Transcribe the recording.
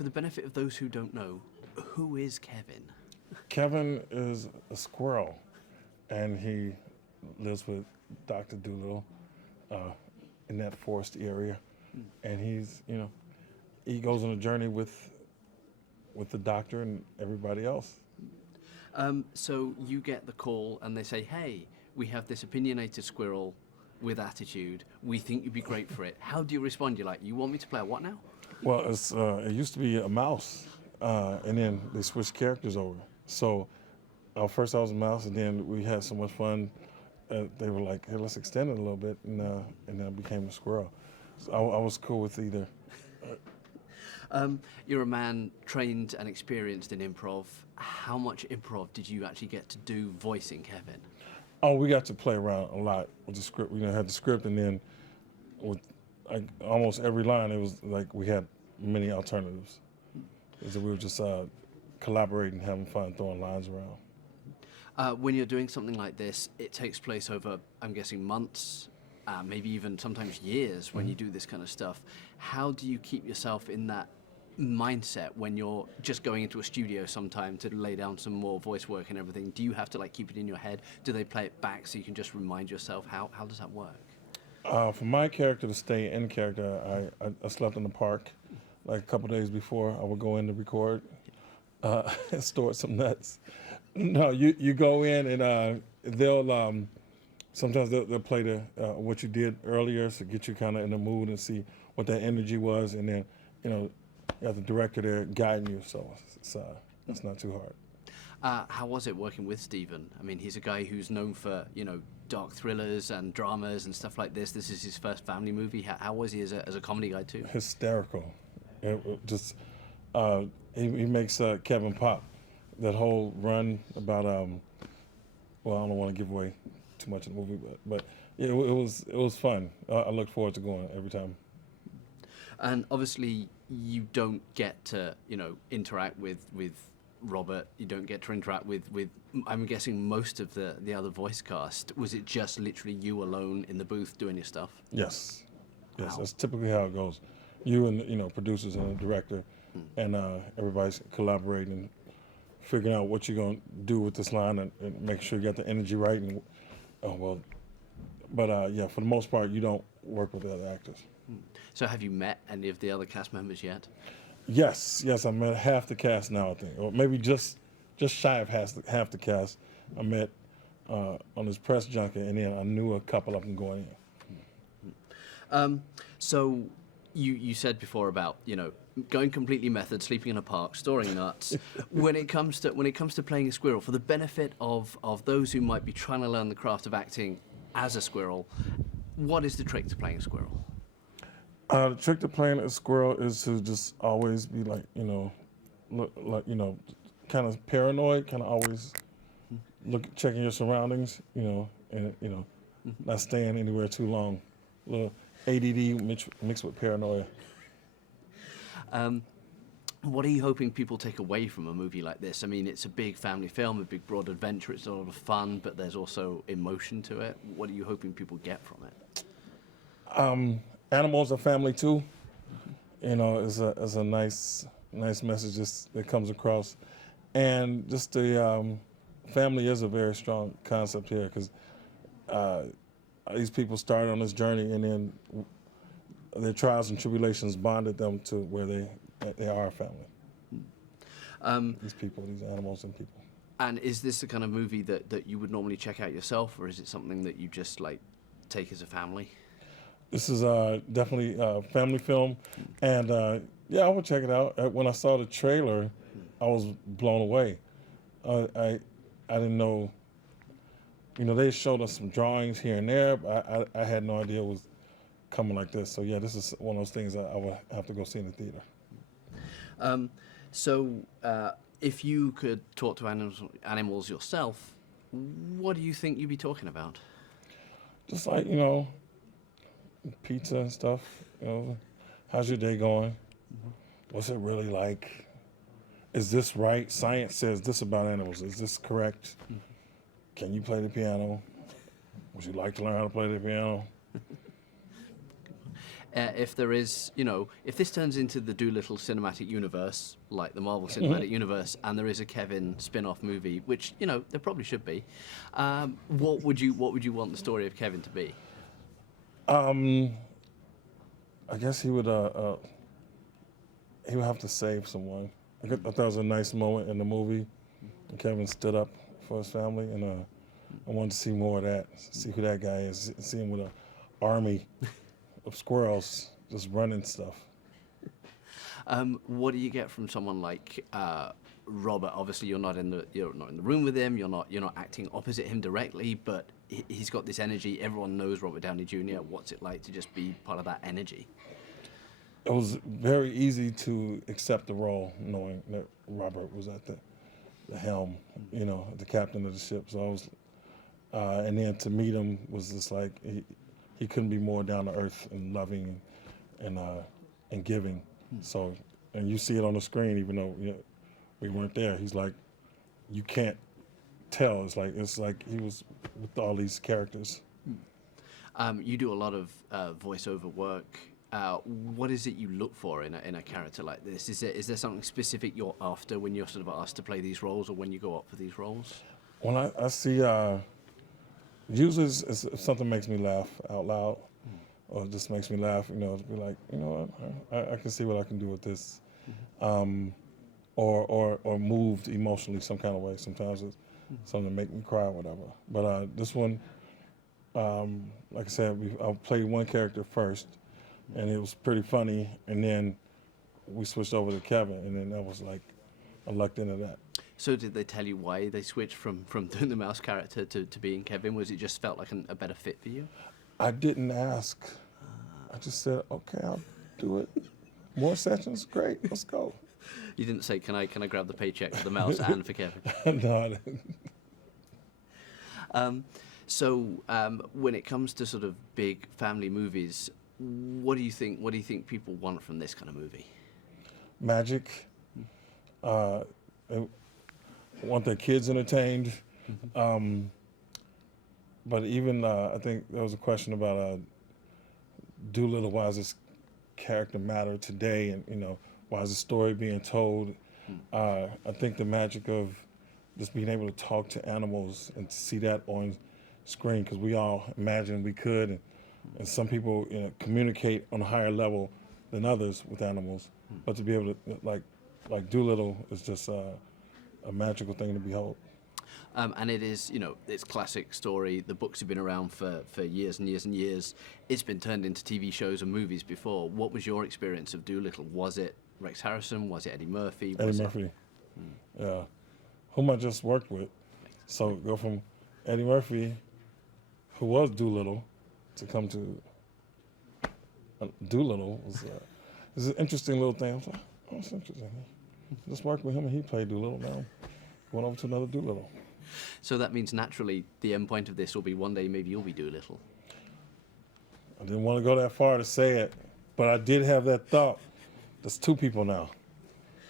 for the benefit of those who don't know, who is Kevin? Kevin is a squirrel, and he lives with Dr. Dolittle in that forest area, and he's, he goes on a journey with the doctor and everybody else. So you get the call and they say, hey, we have this opinionated squirrel with attitude. We think you'd be great for it. How do you respond? You're like, you want me to play a what now? Well, it used to be a mouse, and then they switched characters over. So first I was a mouse, and then we had so much fun. They were like, hey, let's extend it a little bit, and then I became a squirrel. So I was cool with either. You're a man trained and experienced in improv. How much improv did you actually get to do voicing Kevin? Oh, we got to play around a lot with the script. We had the script, and then with almost every line, it was like we had many alternatives. So we were just collaborating, having fun, throwing lines around. When you're doing something like this, it takes place over, I'm guessing, months, maybe even sometimes years when you do this kind of stuff. How do you keep yourself in that mindset when you're just going into a studio sometime to lay down some more voice work and everything? Do you have to like keep it in your head? Do they play it back so you can just remind yourself? How does that work? For my character to stay in character, I slept in the park like a couple days before I would go in to record and stored some nuts. No, you go in and they'll sometimes they'll play the what you did earlier to get you kind of in the mood and see what that energy was, and then you have the director there guiding you, so it's not too hard. How was it working with Stephen? I mean, he's a guy who's known for dark thrillers and dramas and stuff like this. This is his first family movie. How was he as a comedy guy too? Hysterical. He makes Kevin pop. That whole run about well, I don't want to give away too much of the movie, but yeah, it was fun. I look forward to going every time. And obviously, you don't get to interact with Robert. You don't get to interact with I'm guessing most of the other voice cast. Was it just literally you alone in the booth doing your stuff? Yes. Wow. That's typically how it goes. You and producers and the director, and everybody's collaborating, figuring out what you're gonna do with this line, and make sure you got the energy right. And yeah, for the most part, you don't work with the other actors. So have you met any of the other cast members yet? Yes, I met half the cast now, I think, or maybe just shy of half the cast. I met on this press junket, and then I knew a couple of them going in. So you said before about going completely method, sleeping in a park, storing nuts. when it comes to playing a squirrel, for the benefit of those who might be trying to learn the craft of acting as a squirrel, what is the trick to playing a squirrel? The trick to playing a squirrel is to just always be like, kind of paranoid, kind of always checking your surroundings, and not staying anywhere too long. A little ADD mixed with paranoia. What are you hoping people take away from a movie like this? I mean, it's a big family film, a big broad adventure. It's a lot of fun, but there's also emotion to it. What are you hoping people get from it? Animals are family too. Is a nice message that comes across, and just the family is a very strong concept here, because these people started on this journey, and then their trials and tribulations bonded them to where they are a family. These people, these animals and people. And is this the kind of movie that you would normally check out yourself, or is it something that you just like take as a family? This is definitely a family film, and yeah, I would check it out. When I saw the trailer, I was blown away. I didn't know, they showed us some drawings here and there, but I had no idea it was coming like this. So yeah, this is one of those things that I would have to go see in the theater. So if you could talk to animals yourself, what do you think you'd be talking about? Just like, pizza and stuff, how's your day going? What's it really like? Is this right? Science says this about animals. Is this correct? Can you play the piano? Would you like to learn how to play the piano? if there is, if this turns into the Dolittle cinematic universe, like the Marvel cinematic universe, and there is a Kevin spin-off movie, which there probably should be, what would you want the story of Kevin to be? I guess he would have to save someone. I thought that was a nice moment in the movie. And Kevin stood up for his family, and I wanted to see more of that. See who that guy is. See him with an army of squirrels just running stuff. What do you get from someone like Robert? Obviously, you're not in the room with him. You're not acting opposite him directly, but he's got this energy. Everyone knows Robert Downey Jr. What's it like to just be part of that energy? It was very easy to accept the role, knowing that Robert was at the helm, the captain of the ship. So I was, and then to meet him was just like he couldn't be more down to earth and loving and giving. So, and you see it on the screen, even though we weren't there. He's like, you can't tell. It's like he was with all these characters. You do a lot of voiceover work. What is it you look for in a character like this? Is there something specific you're after when you're sort of asked to play these roles, or when you go up for these roles? When I see, usually it's if something makes me laugh out loud, or it just makes me laugh, to be like, I can see what I can do with this, or moved emotionally some kind of way. Sometimes it's something to make me cry or whatever. But this one, like I said, I played one character first, and it was pretty funny, and then we switched over to Kevin, and then that was like, I lucked into that. So did they tell you why they switched from doing the mouse character to being Kevin? Was it just felt like a better fit for you? I didn't ask. I just said, okay, I'll do it. More sessions? Great, let's go. You didn't say, can I grab the paycheck for the mouse and for Kevin? No, I didn't. So when it comes to sort of big family movies, what do you think people want from this kind of movie? Magic. They want their kids entertained. But even I think there was a question about Dolittle. Why does this character matter today? And why is the story being told? I think the magic of just being able to talk to animals and to see that on screen, because we all imagined we could, and some people communicate on a higher level than others with animals, but to be able to like Dolittle is just a magical thing to behold. And it is, it's classic story. The books have been around for years and years and years. It's been turned into TV shows and movies before. What was your experience of Dolittle? Was it Rex Harrison? Was it Eddie Murphy? Eddie Murphy. Yeah. Whom I just worked with. So go from Eddie Murphy, who was Dolittle, to come to Dolittle was an interesting little thing. I was like, oh, that's interesting. Just worked with him and he played Dolittle. Now going over to another Dolittle. So that means naturally the end point of this will be one day maybe you'll be Dolittle. I didn't want to go that far to say it, but I did have that thought. There's two people now.